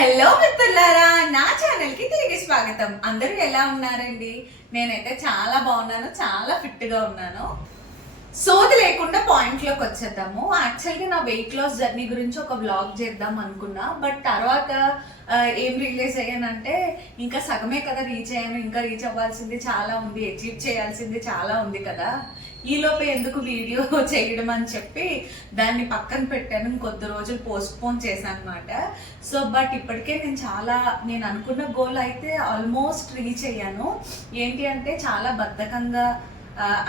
Hello మిత్రులారా, నా channel కి తిరిగి స్వాగతం. అందరూ ఎలా ఉన్నారండి? నేనైతే చాలా బాగున్నాను, చాలా ఫిట్ గా ఉన్నాను. సోది లేకుండా పాయింట్ లోకి వచ్చేద్దాము. యాక్చువల్గా నా వెయిట్ లాస్ జర్నీ గురించి ఒక వ్లాగ్ చేద్దాం అనుకున్నా, బట్ తర్వాత ఏం రియలైజ్ అయ్యానంటే ఇంకా సగమే కదా రీచ్ అయ్యాను, ఇంకా రీచ్ అవ్వాల్సింది చాలా ఉంది, అచీవ్ చేయాల్సింది చాలా ఉంది కదా, ఈలోపే ఎందుకు వీడియో చేయడం అని చెప్పి దాన్ని పక్కన పెట్టాను. ఇంకొద్ది రోజులు పోస్ట్ పోన్ చేశాను అనమాట. సో బట్ ఇప్పటికే నేను అనుకున్న గోల్ అయితే ఆల్మోస్ట్ రీచ్ అయ్యాను. ఏంటి అంటే చాలా బద్ధకంగా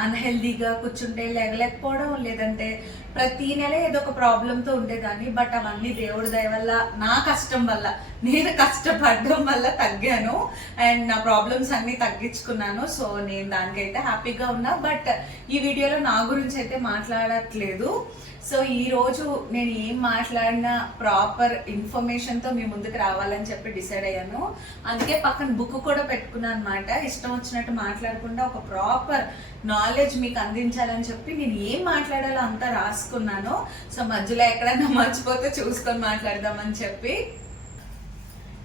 అన్హెల్దీగా కూర్చుంటే లేగలేకపోవడం, లేదంటే ప్రతి నెల ఏదో ఒక ప్రాబ్లంతో ఉండేదాన్ని. బట్ అవన్నీ దేవుడి దయ వల్ల, నా కష్టం వల్ల, నేను కష్టపడడం వల్ల తగ్గాను అండ్ నా ప్రాబ్లమ్స్ అన్ని తగ్గించుకున్నాను. సో నేను దానికైతే హ్యాపీగా ఉన్నా. బట్ ఈ వీడియోలో నా గురించి అయితే మాట్లాడట్లేదు. సో ఈ రోజు నేను ఏం మాట్లాడినా ప్రాపర్ ఇన్ఫర్మేషన్తో మీ ముందుకు రావాలని చెప్పి డిసైడ్ అయ్యాను. అందుకే పక్కన బుక్ కూడా పెట్టుకున్నాను అనమాట. ఇష్టం వచ్చినట్టు మాట్లాడకుండా ఒక ప్రాపర్ నాలెడ్జ్ మీకు అందించాలని చెప్పి నేను ఏం మాట్లాడాలో అంతా రాసుకున్నాను. సో మధ్యలో ఎక్కడైనా మర్చిపోతే చూసుకొని మాట్లాడదామని చెప్పి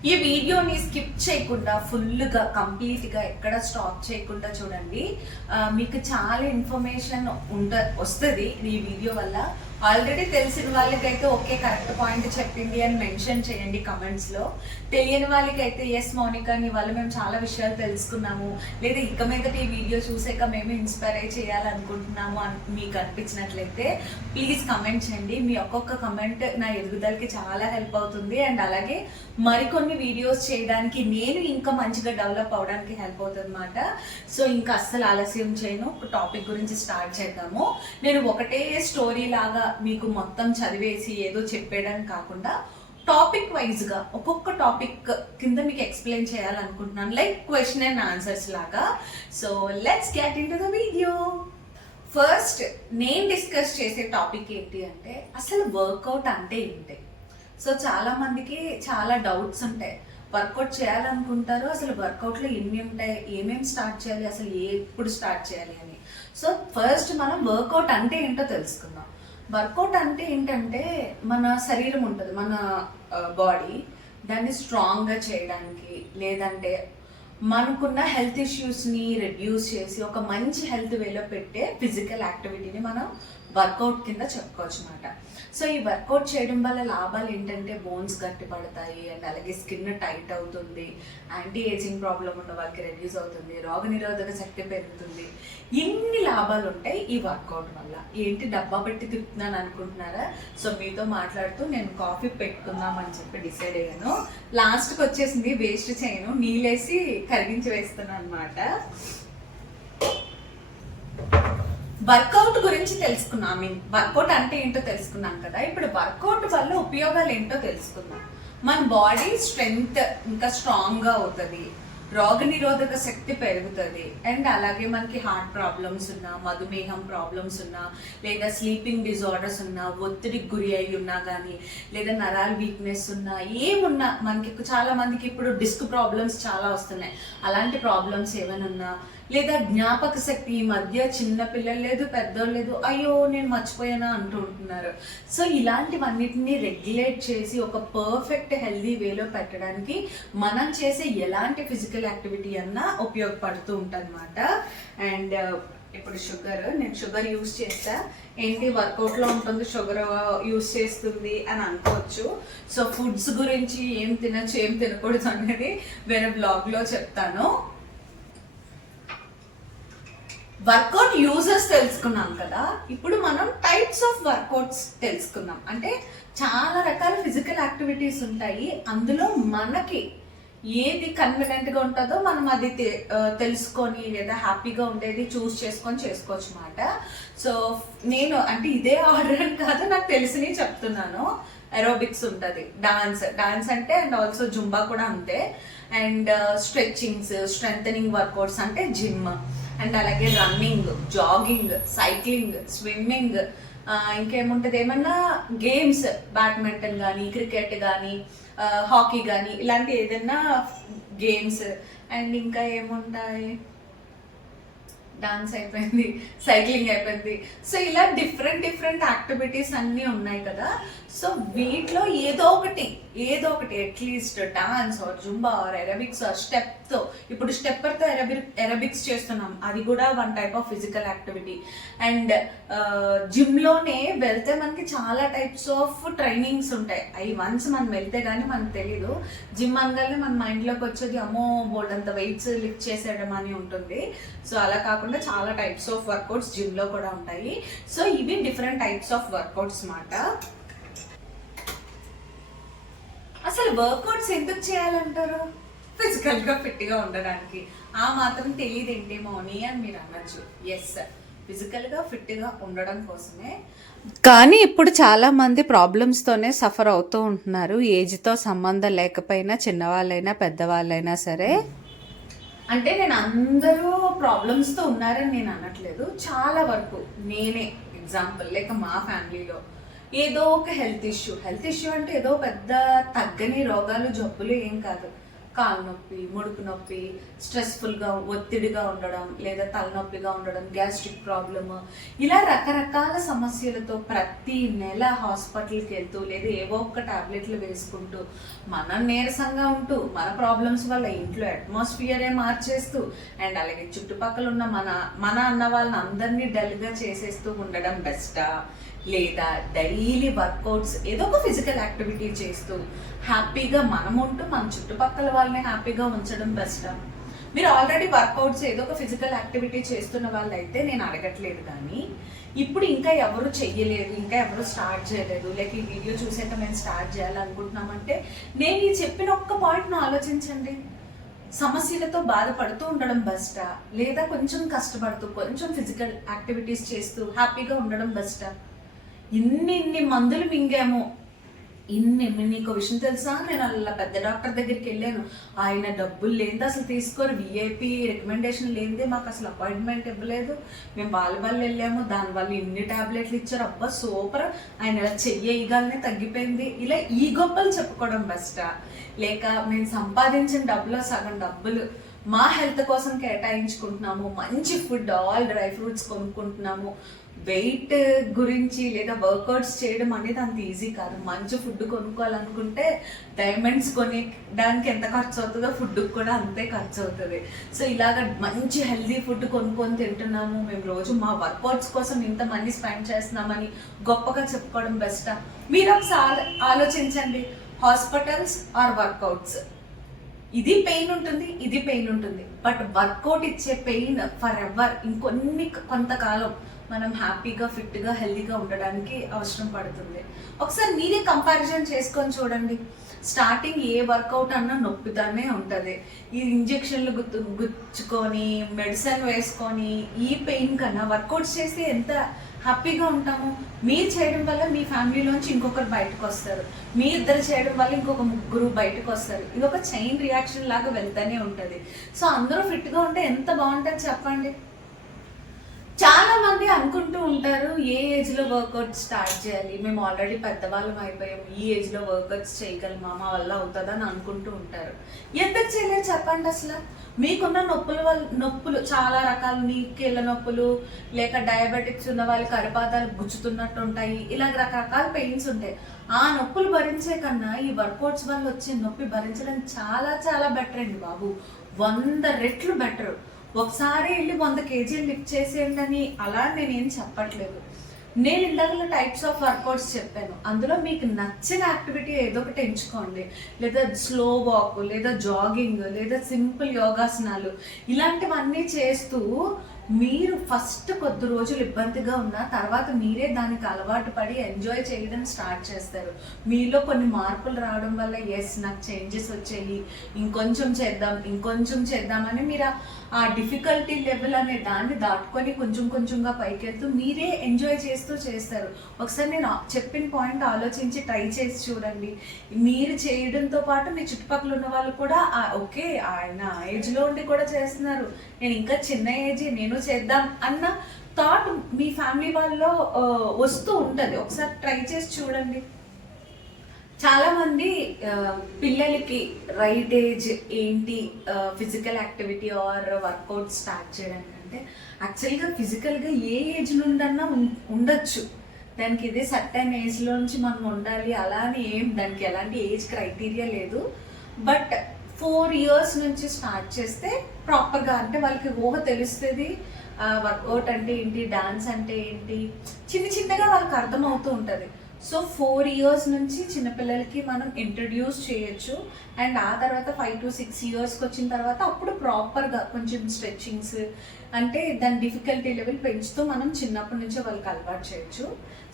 ఈ వీడియోని స్కిప్ చేయకుండా ఫుల్గా కంప్లీట్గా ఎక్కడ స్టాప్ చేయకుండా చూడండి. మీకు చాలా ఇన్ఫర్మేషన్ వస్తుంది ఈ వీడియో వల్ల. ఆల్రెడీ తెలిసిన వాళ్ళకైతే ఓకే కరెక్ట్ పాయింట్ చెప్పింది అని మెన్షన్ చేయండి కమెంట్స్లో. తెలియని వాళ్ళకైతే ఎస్ మౌనిక నీ వల్ల మేము చాలా విషయాలు తెలుసుకున్నాము, లేదా ఇక మీదట ఈ వీడియో చూసాక మేము ఇన్స్పైర్ అయ్యి చేయాలనుకుంటున్నాము అని మీకు అనిపించినట్లయితే ప్లీజ్ కమెంట్ చేయండి. మీ ఒక్కొక్క కమెంట్ నా ఎదుగుదలకి చాలా హెల్ప్ అవుతుంది అండ్ అలాగే మరికొన్ని వీడియోస్ చేయడానికి, నేను ఇంకా మంచిగా డెవలప్ అవడానికి హెల్ప్ అవుతుంది అనమాట. సో ఇంకా అస్సలు ఆలస్యం చేయను, టాపిక్ గురించి స్టార్ట్ చేద్దాము. నేను ఒకటే స్టోరీ లాగా మీకు మొత్తం చదివేసి ఏదో చెప్పేయడం కాకుండా టాపిక్ వైజ్గా ఒక్కొక్క టాపిక్ కింద మీకు ఎక్స్ప్లెయిన్ చేయాలనుకుంటున్నాను, లైక్ క్వశ్చన్ అండ్ ఆన్సర్స్ లాగా. So let's get in to the video. First నేను డిస్కస్ చేసే టాపిక్ ఏంటి అంటే అసలు వర్కౌట్ అంటే ఏంటి. సో చాలా మందికి చాలా డౌట్స్ ఉంటాయి. వర్కౌట్ చేయాలనుకుంటారు, అసలు వర్కౌట్లో ఎన్ని ఉంటాయి, ఏమేమి స్టార్ట్ చేయాలి, అసలు ఎప్పుడు స్టార్ట్ చేయాలి అని. సో ఫస్ట్ మనం వర్కౌట్ అంటే ఏంటో తెలుసుకుందాం. వర్కౌట్ అంటే ఏంటంటే మన శరీరం ఉంటుంది, మన బాడీ, దాన్ని స్ట్రాంగ్గా చేయడానికి, లేదంటే మనకున్న హెల్త్ ఇష్యూస్ని రెడ్యూస్ చేసి ఒక మంచి హెల్త్ వేలో పెట్టే ఫిజికల్ యాక్టివిటీని మనం వర్కౌట్ కింద చెప్పుకోవచ్చు అనమాట. సో ఈ వర్కౌట్ చేయడం వల్ల లాభాలు ఏంటంటే బోన్స్ గట్టి పడతాయి అండ్ అలాగే స్కిన్ టైట్ అవుతుంది, యాంటీ ఏజింగ్ ప్రాబ్లం ఉన్న వాళ్ళకి రెడ్యూస్ అవుతుంది, రోగనిరోధక శక్తి పెరుగుతుంది. ఎన్ని లాభాలు ఉంటాయి ఈ వర్కౌట్ వల్ల. ఏంటి డబ్బా పెట్టి తిప్పుతున్నాను అనుకుంటున్నారా? సో మీతో మాట్లాడుతూ నేను కాఫీ పెట్టుకుందామని చెప్పి డిసైడ్ అయ్యాను. లాస్ట్కి వచ్చేసింది, వేస్ట్ చేయను, నీళ్ళేసి కరిగించి వేస్తున్నాను అనమాట. వర్కౌట్ గురించి తెలుసుకున్నాం, వర్కౌట్ అంటే ఏంటో తెలుసుకున్నాం కదా. ఇప్పుడు వర్కౌట్ వల్ల ఉపయోగాలు ఏంటో తెలుసుకుందాం. మన బాడీ స్ట్రెంగ్త్ ఇంకా స్ట్రాంగ్గా అవుతుంది, రోగనిరోధక శక్తి పెరుగుతుంది అండ్ అలాగే మనకి హార్ట్ ప్రాబ్లమ్స్ ఉన్నా, మధుమేహం ప్రాబ్లమ్స్ ఉన్నా, లేదా స్లీపింగ్ డిజార్డర్స్ ఉన్నా, ఒత్తిడికి గురి అయి ఉన్నా కానీ, లేదా నరాల వీక్నెస్ ఉన్నా, ఏమున్నా మనకి చాలా మందికి ఇప్పుడు డిస్క్ ప్రాబ్లమ్స్ చాలా వస్తున్నాయి. అలాంటి ప్రాబ్లమ్స్ ఏమైనా ఉన్నా, లేదా జ్ఞాపక శక్తి, ఈ మధ్య చిన్న పిల్లలు లేదు పెద్దోళ్ళు లేదు, అయ్యో నేను మర్చిపోయానా అంటూ ఉంటున్నారు. సో ఇలాంటివన్నిటిని రెగ్యులేట్ చేసి ఒక పర్ఫెక్ట్ హెల్దీ వేలో పెట్టడానికి మనం చేసే ఎలాంటి ఫిజికల్ యాక్టివిటీ అన్నా ఉపయోగపడుతూ ఉంటన్నమాట. అండ్ ఇప్పుడు నేను షుగర్ యూస్ చేస్తా, ఏంటి వర్కౌట్లో ఉంటుంది షుగర్ యూస్ చేస్తుంది అని అనుకోవచ్చు. సో ఫుడ్స్ గురించి ఏం తినచ్చు ఏం తినకూడదు అనేది వేరే బ్లాగ్లో చెప్తాను. వర్కౌట్ యూజర్స్ తెలుసుకున్నాం కదా, ఇప్పుడు మనం టైప్స్ ఆఫ్ వర్కౌట్స్ తెలుసుకుందాం. అంటే చాలా రకాల ఫిజికల్ యాక్టివిటీస్ ఉంటాయి, అందులో మనకి ఏది కన్వీనియంట్గా ఉంటుందో మనం అది తెలుసుకొని లేదా హ్యాపీగా ఉండేది చూస్ చేసుకొని చేసుకోవచ్చు అన్నమాట. సో నేను అంటే ఇదే ఆర్డర్ అని కాదు, నాకు తెలిసినవి చెప్తున్నాను. ఎరోబిక్స్ ఉంటుంది, డాన్స్ అంటే అండ్ ఆల్సో జుంబా కూడా అంతే, అండ్ స్ట్రెచ్చింగ్స్, స్ట్రెంథనింగ్ వర్కౌట్స్ అంటే జిమ్, అండ్ అలాగే రన్నింగ్, జాగింగ్, సైక్లింగ్, స్విమ్మింగ్, ఇంకేముంటుంది ఏమన్నా గేమ్స్, బ్యాడ్మింటన్ కానీ, క్రికెట్ కానీ, హాకీ కానీ, ఇలాంటి ఏదైనా గేమ్స్. అండ్ ఇంకా ఏముంటాయి, డాన్స్ అయిపోయింది, సైక్లింగ్ అయిపోయింది. సో ఇలా డిఫరెంట్ యాక్టివిటీస్ అన్నీ ఉన్నాయి కదా. సో వీటిలో ఏదో ఏదో ఒకటి at least dance or zumba or aerobics or స్టెప్తో, ఇప్పుడు స్టెప్పర్తో ఎరోబిక్స్ చేస్తున్నాం, అది కూడా one type of physical activity. And జిమ్లోనే వెళ్తే మనకి చాలా టైప్స్ ఆఫ్ ట్రైనింగ్స్ ఉంటాయి. అవి వన్స్ మనం వెళ్తే కానీ మనకు తెలీదు. జిమ్ అనగానే మన మైండ్లోకి వచ్చేది అమ్మో బోల్డ్ అంత వెయిట్స్ లిఫ్ట్ చేసేయడం అని ఉంటుంది. సో అలా కాకుండా చాలా టైప్స్ ఆఫ్ వర్కౌట్స్ జిమ్లో కూడా ఉంటాయి. సో ఇవి డిఫరెంట్ టైప్స్ ఆఫ్ వర్కౌట్స్ మాట. అసలు వర్కౌట్స్ ఎందుకు చేయాలంటారు? ఫిజికల్గా ఫిట్గా ఉండడానికి. ఆ మాత్రం తెలియదు ఏంటేమో అని మీరు అనొచ్చు. ఎస్, ఫిజికల్గా ఫిట్గా ఉండడం కోసమే. కానీ ఇప్పుడు చాలా మంది ప్రాబ్లమ్స్తోనే సఫర్ అవుతూ ఉంటున్నారు. ఏజ్తో సంబంధం లేకపోయినా, చిన్నవాళ్ళైనా పెద్దవాళ్ళైనా సరే. అంటే నేను అందరూ ప్రాబ్లమ్స్తో ఉన్నారని నేను అనట్లేదు. చాలా వరకు నేనే ఎగ్జాంపుల్, లేక మా ఫ్యామిలీలో ఏదో ఒక హెల్త్ ఇష్యూ అంటే ఏదో పెద్ద తగ్గని రోగాలు జబ్బులు ఏం కాదు. కాలు నొప్పి, ముడుపు నొప్పి, స్ట్రెస్ఫుల్గా ఒత్తిడిగా ఉండడం, లేదా తలనొప్పిగా ఉండడం, గ్యాస్ట్రిక్ ప్రాబ్లమ్, ఇలా రకరకాల సమస్యలతో ప్రతి నెల హాస్పిటల్కి వెళ్తూ లేదా ఏవో ఒక టాబ్లెట్లు వేసుకుంటూ మనం నీరసంగా ఉంటూ మన ప్రాబ్లమ్స్ వల్ల ఇంట్లో అట్మాస్ఫియరే మార్చేస్తూ అండ్ అలాగే చుట్టుపక్కల ఉన్న మన అన్న వాళ్ళని అందరినీ డల్గా చేసేస్తూ ఉండడం బెస్టా, లేదా డైలీ వర్కౌట్స్ ఏదో ఒక ఫిజికల్ యాక్టివిటీ చేస్తూ హ్యాపీగా మనం ఉంటూ మన చుట్టుపక్కల వాళ్ళని హ్యాపీగా ఉంచడం బెస్టా? మీరు ఆల్రెడీ వర్కౌట్స్ ఏదో ఒక ఫిజికల్ యాక్టివిటీ చేస్తున్న వాళ్ళు అయితే నేను అడగట్లేదు. కానీ ఇప్పుడు ఇంకా ఎవరు చెయ్యలేదు, ఇంకా ఎవరు స్టార్ట్ చేయలేదు, లేక ఈ వీడియో చూసాక మేము స్టార్ట్ చేయాలనుకుంటున్నామంటే నేను ఈ చెప్పిన ఒక్క పాయింట్ను ఆలోచించండి. సమస్యలతో బాధపడుతూ ఉండడం బెస్టా, లేదా కొంచెం కష్టపడుతూ కొంచెం ఫిజికల్ యాక్టివిటీస్ చేస్తూ హ్యాపీగా ఉండడం బెస్టా? ఇన్ని మందులు మింగాము. నీకు విషయం తెలుసా, నేను అలా పెద్ద డాక్టర్ దగ్గరికి వెళ్ళాను. ఆయన డబ్బులు లేనిది అసలు తీసుకొని విఐపి రికమెండేషన్ లేనిదే మాకు అసలు అపాయింట్మెంట్ ఇవ్వలేదు. మేము వాళ్ళు వెళ్ళాము, దానివల్ల ఇన్ని టాబ్లెట్లు ఇచ్చారు. అబ్బా సూపర్, ఆయన ఇలా చెయ్యగానే తగ్గిపోయింది. ఇలా ఈ గొప్పలు చెప్పుకోవడం బెస్టా, లేక మేము సంపాదించిన డబ్బులో సగం డబ్బులు మా హెల్త్ కోసం కేటాయించుకుంటున్నాము, మంచి ఫుడ్ ఆల్ డ్రై ఫ్రూట్స్ కొనుక్కుంటున్నాము, వెయిట్ గురించి లేదా వర్కౌట్స్ చేయడం అనేది అంత ఈజీ కాదు. మంచి ఫుడ్ కొనుక్కోవాలనుకుంటే డైమండ్స్ కొనేదానికి ఎంత ఖర్చు అవుతుందో ఫుడ్కి కూడా అంతే ఖర్చు అవుతుంది. సో ఇలాగ మంచి హెల్తీ ఫుడ్ కొనుక్కొని తింటున్నాము, మేము రోజు మా వర్కౌట్స్ కోసం ఇంత మనీ స్పెండ్ చేస్తున్నామని గొప్పగా చెప్పుకోవడం బెస్టా? మీరు ఒకసారి ఆలోచించండి. హాస్పిటల్స్ ఆర్ వర్కౌట్స్, ఇది పెయిన్ ఉంటుంది, ఇది పెయిన్ ఉంటుంది. బట్ వర్కౌట్ ఇచ్చే పెయిన్ ఫర్ ఎవర్ కొంతకాలం మనం హ్యాపీగా ఫిట్గా హెల్తీగా ఉండడానికి అవసరం పడుతుంది. ఒకసారి మీరే కంపారిజన్ చేసుకొని చూడండి. స్టార్టింగ్ ఏ వర్కౌట్ అన్నా నొప్పితోనే ఉంటుంది. ఈ ఇంజెక్షన్లు గుచ్చుకొని మెడిసిన్ వేసుకొని ఈ పెయిన్ కన్నా వర్కౌట్స్ చేస్తే ఎంత హ్యాపీగా ఉంటాము. మీరు చేయడం వల్ల మీ ఫ్యామిలీలోంచి ఇంకొకరు బయటకు వస్తారు, మీ ఇద్దరు చేయడం వల్ల ఇంకొక ముగ్గురు బయటకు వస్తారు. ఇది ఒక చైన్ రియాక్షన్ లాగా వెళ్తూనే ఉంటుంది. సో అందరూ ఫిట్గా ఉంటే ఎంత బాగుంటుంది చెప్పండి. చాలా మంది అనుకుంటూ ఉంటారు ఏ ఏజ్లో వర్కౌట్ స్టార్ట్ చేయాలి, మేము ఆల్రెడీ పెద్దవాళ్ళం అయిపోయాము, ఈ ఏజ్లో వర్కౌట్స్ చేయగలమా, మా వల్ల అవుతుందని అనుకుంటూ ఉంటారు. ఎందుకు చేయలేదు చెప్పండి. అసలు మీకున్న నొప్పులు చాలా రకాలు, కీళ్ళ నొప్పులు, లేక డయాబెటిక్స్ ఉన్న వాళ్ళకి అరిపాదాలు గుచ్చుతున్నట్టు ఉంటాయి, ఇలా రకరకాల పెయిన్స్ ఉంటాయి. ఆ నొప్పులు భరించే కన్నా ఈ వర్కౌట్స్ వల్ల వచ్చే నొప్పి భరించడం చాలా చాలా బెటర్ అండి బాబు, 100 రెట్లు బెటర్. ఒకసారి వెళ్ళి 100 kg లిఫ్ట్ చేసేయండి అని అలా నేనేం చెప్పట్లేదు. నేను ఇందాక టైప్స్ ఆఫ్ వర్కౌట్స్ చెప్పాను, అందులో మీకు నచ్చిన యాక్టివిటీ ఏదో ఒకటి ఎంచుకోండి. లేదా స్లో వాక్, లేదా జాగింగ్, లేదా సింపుల్ యోగాసనాలు, ఇలాంటివన్నీ చేస్తూ మీరు ఫస్ట్ కొద్ది రోజులు ఇబ్బందిగా ఉన్నా తర్వాత మీరే దానికి అలవాటు పడి ఎంజాయ్ చేయడం స్టార్ట్ చేస్తారు. మీలో కొన్ని మార్పులు రావడం వల్ల ఎస్ నాకు చేంజెస్ వచ్చాయి, ఇంకొంచెం చేద్దామని మీరు ఆ డిఫికల్టీ లెవెల్ అనే దాన్ని దాటుకొని కొంచెంగా పైకి వెళ్తూ మీరే ఎంజాయ్ చేస్తూ చేస్తారు. ఒకసారి నేను చెప్పిన పాయింట్ ఆలోచించి ట్రై చేసి చూడండి. మీరు చేయడంతో పాటు మీ చుట్టుపక్కల ఉన్న వాళ్ళు కూడా ఓకే ఆయన ఏజ్లో ఉండి కూడా చేస్తున్నారు, నేను ఇంకా చిన్న ఏజ్, నేను చేద్దాం అన్న థాట్ మీ ఫ్యామిలీ వాళ్ళలో వస్తూ ఉంటుంది. ఒకసారి ట్రై చేసి చూడండి. చాలా మంది పిల్లలకి రైట్ ఏజ్ ఏంటి physical activity are workout start చేయడానికి అంటే యాక్చువల్గా ఫిజికల్గా ఏ ఏజ్ నుండన్నా ఉండొచ్చు, దానికి ఇదే సర్టెన్ ఏజ్లో నుంచి మనం ఉండాలి అలా అని ఏం దానికి ఎలాంటి ఏజ్ క్రైటీరియా లేదు. బట్ 4 years నుంచి స్టార్ట్ చేస్తే ప్రాపర్గా అంటే వాళ్ళకి ఊహ తెలుస్తుంది, వర్కౌట్ అంటే ఏంటి, డాన్స్ అంటే ఏంటి, చిన్న చిన్నగా వాళ్ళకి అర్థమవుతూ ఉంటుంది. సో 4 years నుంచి చిన్నపిల్లలకి మనం ఇంట్రడ్యూస్ చేయొచ్చు. అండ్ ఆ తర్వాత 5 to 6 yearsకి వచ్చిన తర్వాత అప్పుడు ప్రాపర్గా కొంచెం స్ట్రెచ్చింగ్స్ అంటే దాని డిఫికల్టీ లెవెల్ పెంచుతూ మనం చిన్నప్పటి నుంచే వాళ్ళకి అలవాటు చేయొచ్చు.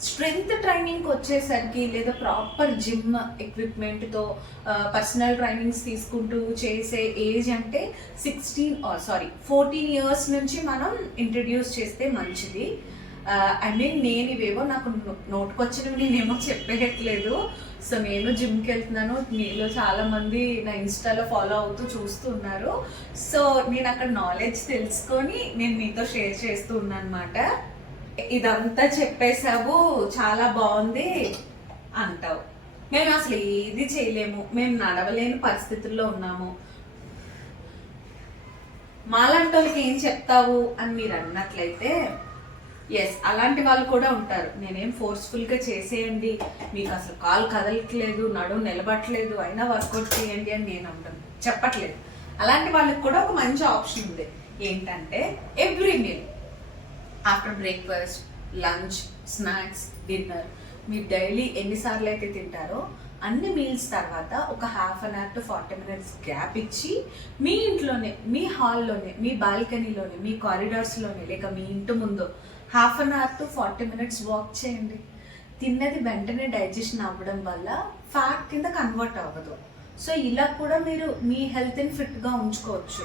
స్ట్రెంగ్త్ ట్రైనింగ్కి వచ్చేసరికి లేదా ప్రాపర్ జిమ్ ఎక్విప్మెంట్తో పర్సనల్ ట్రైనింగ్స్ తీసుకుంటూ చేసే ఏజ్ అంటే 14 years నుంచి మనం ఇంట్రడ్యూస్ చేస్తే మంచిది. నేను ఇవేవో నాకు నోటుకొచ్చినవి నేనేమో చెప్పేయట్లేదు. సో నేను జిమ్కి వెళ్తున్నాను, మీలో చాలా మంది నా ఇన్స్టాలో ఫాలో అవుతూ చూస్తూ ఉన్నారు. సో నేను అక్కడ నాలెడ్జ్ తెలుసుకొని నేను మీతో షేర్ చేస్తూ ఉన్నాను అనమాట. ఇదంతా చెప్పేసావు, చాలా బాగుంది అంటావు. మేము అసలు ఏది చేయలేము, మేము నడవలేని పరిస్థితుల్లో ఉన్నాము, మాలాంటి వాళ్ళకి ఏం చెప్తావు అని మీరు అన్నట్లయితే ఎస్, అలాంటి వాళ్ళు కూడా ఉంటారు. నేనేం ఫోర్స్ఫుల్గా చేసేయండి, మీకు అసలు కాలు కదలట్లేదు, నడుము నిలబట్టలేదు, అయినా వర్కౌట్ చేయండి అని నేను చెప్పట్లేదు. అలాంటి వాళ్ళకి కూడా ఒక మంచి ఆప్షన్ ఉంది. ఏంటంటే every meal after breakfast, lunch, snacks, dinner మీరు డైలీ ఎన్నిసార్లు అయితే తింటారో అన్ని మీల్స్ తర్వాత ఒక 1/2 hour to 40 minutes గ్యాప్ ఇచ్చి మీ ఇంట్లోనే, మీ హాల్లోనే, మీ బాల్కనీలోనే, మీ కారిడార్స్లోనే లేక మీ ఇంటి ముందు 1/2 hour to 40 minutes వాక్ చేయండి. తిన్నది వెంటనే డైజెషన్ అవ్వడం వల్ల ఫ్యాట్ కింద కన్వర్ట్ అవ్వదు. సో ఇలా కూడా మీరు మీ హెల్త్ని ఫిట్గా ఉంచుకోవచ్చు.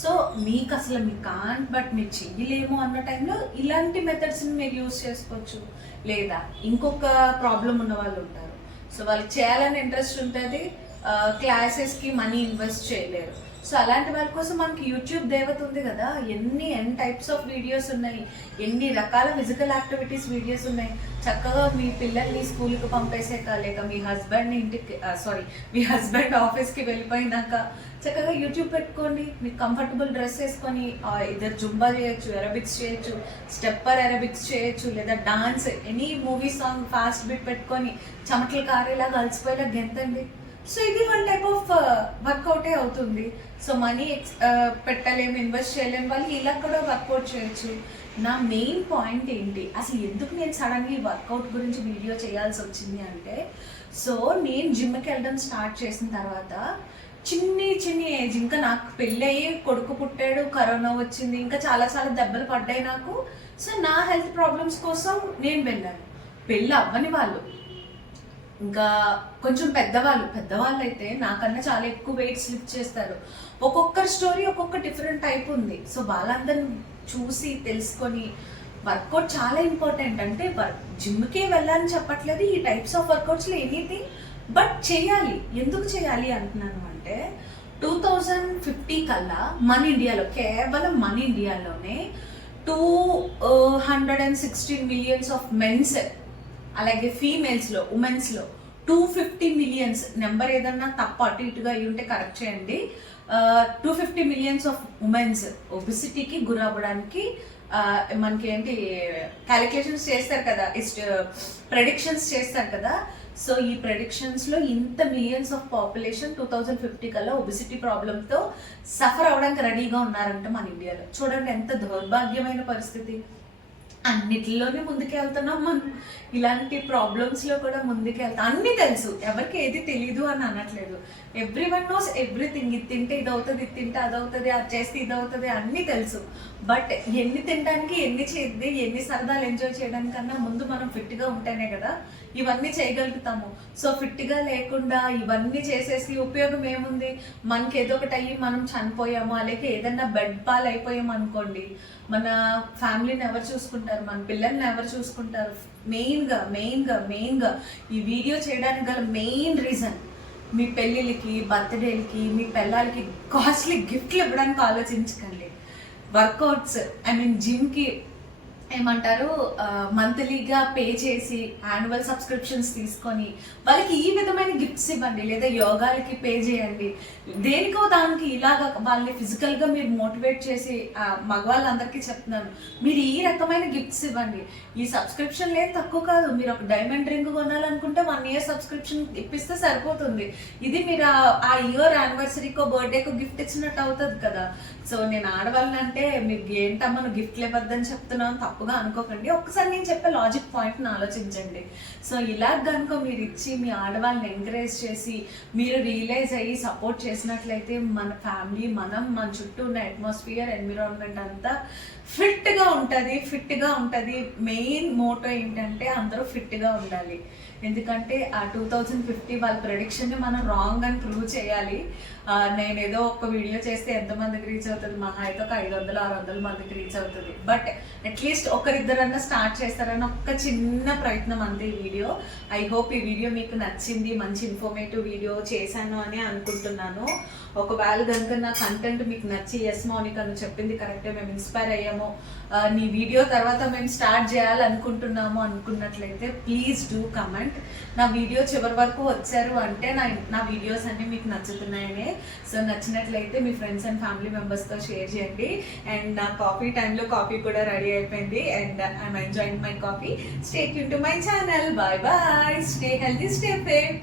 సో మీకు అసలు మీ కాంట్ బట్ మీరు చెయ్యలేము అన్న టైంలో ఇలాంటి మెథడ్స్ని మీరు యూజ్ చేసుకోవచ్చు. లేదా ఇంకొక ప్రాబ్లం ఉన్న వాళ్ళు ఉంటారు, సో వాళ్ళకి చేయాలని ఇంట్రెస్ట్ ఉంటుంది, క్లాసెస్కి మనీ ఇన్వెస్ట్ చేయలేరు. సో అలాంటి వాళ్ళ కోసం మనకి యూట్యూబ్ దేవత ఉంది కదా, ఎన్ని టైప్స్ ఆఫ్ వీడియోస్ ఉన్నాయి, ఎన్ని రకాల ఫిజికల్ యాక్టివిటీస్ వీడియోస్ ఉన్నాయి. చక్కగా మీ పిల్లల్ని స్కూల్కి పంపేసాక లేక మీ హస్బెండ్ ఆఫీస్కి వెళ్ళిపోయినాక చక్కగా యూట్యూబ్ పెట్టుకోండి, మీకు కంఫర్టబుల్ డ్రెస్ వేసుకొని ఇద్దరు జుంబా చేయొచ్చు, ఎరోబిక్స్ చేయొచ్చు, స్టెప్పర్ ఎరోబిక్స్ చేయొచ్చు, లేదా dance any movie song fast beat పెట్టుకొని చెమటలు కారేలా కలిసిపోయేలా గెంతండి. సో ఇది 1 type ఆఫ్ వర్కౌటే అవుతుంది. సో మనీ పెట్టలేము, ఇన్వెస్ట్ చేయలేము వాళ్ళు ఇలా కూడా వర్కౌట్ చేయొచ్చు. నా మెయిన్ పాయింట్ ఏంటి, అసలు ఎందుకు నేను సడన్గా ఈ వర్కౌట్ గురించి వీడియో చేయాల్సి వచ్చింది అంటే, సో నేను జిమ్కి వెళ్ళడం స్టార్ట్ చేసిన తర్వాత చిన్ని ఏజ్, ఇంకా నాకు పెళ్ళి అయ్యి కొడుకు పుట్టాడు, కరోనా వచ్చింది, ఇంకా చాలా దెబ్బలు పడ్డాయి నాకు. సో నా హెల్త్ ప్రాబ్లమ్స్ కోసం నేను వెళ్ళాను. పెళ్ళి అవ్వని వాళ్ళు, ఇంకా కొంచెం పెద్దవాళ్ళు అయితే నాకన్నా చాలా ఎక్కువ వెయిట్స్ లిఫ్ట్ చేస్తారు. ఒక్కొక్కరి స్టోరీ ఒక్కొక్క డిఫరెంట్ టైప్ ఉంది. సో వాళ్ళందరిని చూసి తెలుసుకొని వర్కౌట్ చాలా ఇంపార్టెంట్. అంటే జిమ్కే వెళ్ళాలని చెప్పట్లేదు, ఈ టైప్స్ ఆఫ్ వర్కౌట్స్లో ఎనీథింగ్ బట్ చేయాలి. ఎందుకు చేయాలి అంటున్నాను అంటే 2050 కల్లా మన ఇండియాలో, కేవలం మన ఇండియాలోనే 216 millions ఆఫ్ మెన్స్, అలాగే ఫీమేల్స్లో, ఉమెన్స్లో 250 millions, నెంబర్ ఏదన్నా తప్పు అటు ఇటుగా అయ్యి ఉంటే కరెక్ట్ చేయండి, 250 millions ఆఫ్ ఉమెన్స్ ఒబిసిటీకి గురవ్వడానికి మనకి ఏంటి క్యాలిక్యులేషన్స్ చేస్తారు కదా, ప్రెడిక్షన్స్ చేస్తారు కదా. సో ఈ ప్రెడిక్షన్స్లో ఇంత మిలియన్స్ ఆఫ్ పాపులేషన్ 2050 కల్లా ఒబిసిటీ ప్రాబ్లంతో సఫర్ అవ్వడానికి రెడీగా ఉన్నారంట మన ఇండియాలో. చూడండి ఎంత దౌర్భాగ్యమైన పరిస్థితి. అన్నిటిలోనే ముందుకెళ్తున్నాం మనం, ఇలాంటి ప్రాబ్లమ్స్లో కూడా ముందుకెళ్తాం. అన్నీ తెలుసు, ఎవరికి ఏది తెలీదు అని అనట్లేదు. Everyone knows everything. ఇది తింటే ఇది అవుతుంది, ఇది తింటే అది అవుతుంది, అది చేస్తే ఇది అవుతుంది, అన్నీ తెలుసు. బట్ ఎన్ని తినడానికి, ఎన్ని చేద్ది, ఎన్ని సరదాలు ఎంజాయ్ చేయడానికన్నా ముందు మనం ఫిట్గా ఉంటేనే కదా ఇవన్నీ చేయగలుగుతాము. సో ఫిట్గా లేకుండా ఇవన్నీ చేసేసి ఉపయోగం ఏముంది? మనకి ఏదో ఒకటి అయ్యి మనం చనిపోయాము, అలాగే ఏదన్నా బెడ్ పాలు అయిపోయాము అనుకోండి, మన ఫ్యామిలీని ఎవరు చూసుకుంటారు, మన పిల్లల్ని ఎవరు చూసుకుంటారు? మెయిన్గా ఈ వీడియో చేయడానికి గల మెయిన్ రీజన్, మీ పెళ్ళిళ్ళకి, బర్త్డేలకి, మీ పిల్లలకి కాస్ట్లీ గిఫ్ట్లు ఇవ్వడానికి ఆలోచించకండి. వర్కౌట్స్, జిమ్కి ఏమంటారు మంత్లీగా పే చేసి యాన్యువల్ సబ్స్క్రిప్షన్స్ తీసుకొని వాళ్ళకి ఈ విధమైన గిఫ్ట్స్ ఇవ్వండి, లేదా యోగాలకి పే చేయండి. దేనికో దానికి ఇలాగా వాళ్ళని ఫిజికల్గా మీరు మోటివేట్ చేసి మగవాళ్ళందరికీ చెప్తున్నాను, మీరు ఈ రకమైన గిఫ్ట్స్ ఇవ్వండి. ఈ సబ్స్క్రిప్షన్ లేదు తక్కువ కాదు. మీరు ఒక డైమండ్ రింగ్ కొనాలనుకుంటే 1 year సబ్స్క్రిప్షన్ ఇప్పిస్తే సరిపోతుంది. ఇది మీరు ఆ ఇయర్ యానివర్సరీకో బర్త్డేకో గిఫ్ట్ ఇచ్చినట్టు అవుతుంది కదా. సో నేను ఆడవాళ్ళని అంటే మీరు ఏంటమ్మా నువ్వు గిఫ్ట్లు ఇవ్వద్దని చెప్తున్నాను తప్పుగా అనుకోకండి. ఒక్కసారి నేను చెప్పే లాజిక్ పాయింట్ని ఆలోచించండి. సో ఇలా కనుక మీరు ఇచ్చి మీ ఆడవాళ్ళని ఎంకరేజ్ చేసి మీరు రియలైజ్ అయ్యి సపోర్ట్ చేసినట్లయితే మన ఫ్యామిలీ, మన చుట్టూ ఉన్న అట్మాస్ఫియర్, ఎన్విరాన్మెంట్ అంతా ఫిట్గా ఉంటుంది. మెయిన్ మోటో ఏంటంటే అందరూ ఫిట్గా ఉండాలి. ఎందుకంటే ఆ 2050 వాళ్ళ ప్రెడిక్షన్ని మనం రాంగ్ అని ప్రూవ్ చేయాలి. నేను ఏదో ఒక వీడియో చేస్తే ఎంతమందికి రీచ్ అవుతుంది? మహా అయితే ఒక 500-600 మందికి రీచ్ అవుతుంది. బట్ అట్లీస్ట్ ఒకరిద్దరన్నా స్టార్ట్ చేస్తారన్న ఒక చిన్న ప్రయత్నం అంతే ఈ వీడియో. ఐ హోప్ ఈ వీడియో మీకు నచ్చింది, మంచి ఇన్ఫర్మేటివ్ వీడియో చేశాను అని అనుకుంటున్నాను. ఒకవేళ కనుక నా కంటెంట్ మీకు నచ్చి ఎస్ మౌనిక నువ్వు చెప్పింది కరెక్టే, మేము ఇన్స్పైర్ అయ్యాము, నీ వీడియో తర్వాత మేము స్టార్ట్ చేయాలనుకుంటున్నాము అనుకున్నట్లయితే ప్లీజ్ డూ కమెంట్. నా వీడియో చివరి వరకు వచ్చారు అంటే నా వీడియోస్ అన్నీ మీకు నచ్చుతున్నాయని. సో నచ్చినట్లయితే మీ ఫ్రెండ్స్ అండ్ ఫ్యామిలీ మెంబర్స్తో షేర్ చేయండి. అండ్ నా కాఫీ టైంలో కాఫీ కూడా రెడీ అయిపోయింది and I'm enjoying my coffee. Stay tune to my channel. Bye bye. Stay healthy, stay fit.